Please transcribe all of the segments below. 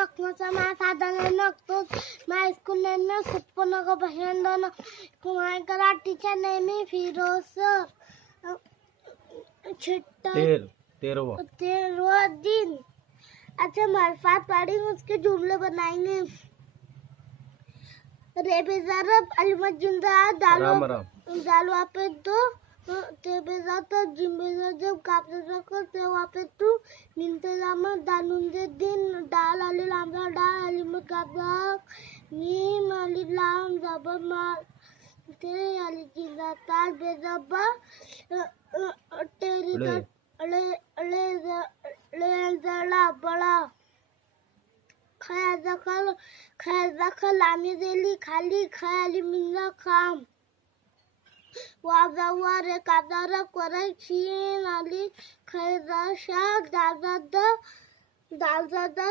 naknosa ma sadang nakto ma school na supona ko bahenda na kumai kara teacher name Firoz छठा 13वां दिन। अच्छा मरफात पढ़ेंगे उसके जुमले बनाएंगे। रे बेजारब अलिमत जिंदा दालो दालो पे तो ते बेजाता जिम बेजा जब कापते रखो ते वापे तू मिलते जामा दानुंजे दिन डाल अली लामदा डाल अलिमत कापदा नीम अली लाम जबर मार ते अली जिंदा ताज बेजाबा तेरी ता अले अले ले जला बड़ा खैर दखल आमी देली खाली खाली मिंगा काम वाजा रे कादारा करे चीन अली खैर शाक दादा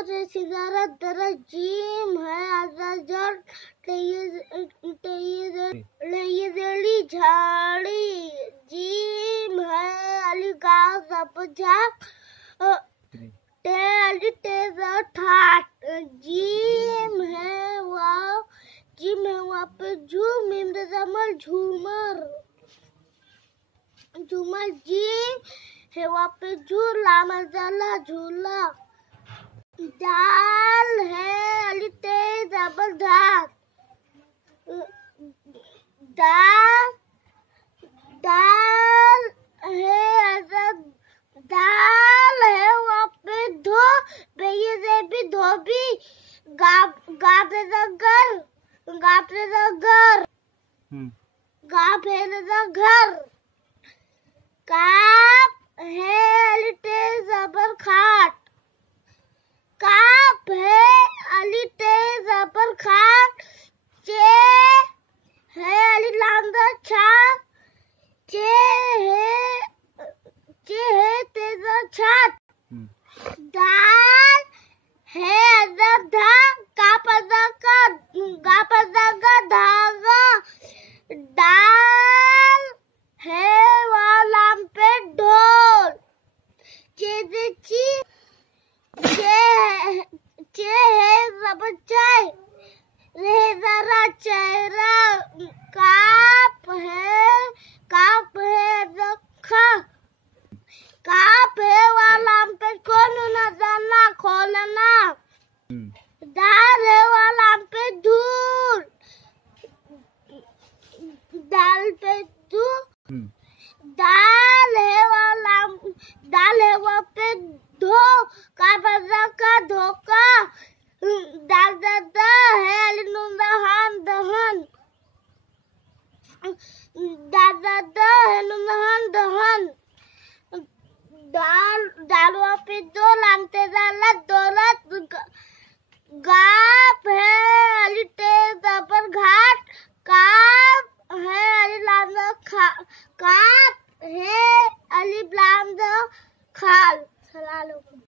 रे सिगारा दर जीम है आजा जर ले देली झाड़ी जीम है अली गाँव सब झाक ठाट जिम है वहाँ पे झूम इम्रजमल झूमर जिम है वहाँ पे झूला मजला झूला दाल है अली तेज अबल दाल है दाल है वहाँ पे धो बेये से भी धोबी गापे घर काप है अली तेज जबर खाट काप है अली तेज जबर खाट चे है अली लांदा छाप चे है तेजा छात दाल है अदर धा कापदा का धागा दाल है वालाम पे ढोल चे है सब चाय रे जरा चेहरा काप है रखा काप है वाला पे कौन न जाना खोलना दाल है वाला पे दूर दाल पे दूर दाल है वहाँ पे धो का धोखा दादा है अलिनुंदहान दहन दादा है नुंदहान दहन दाल पे दो लामते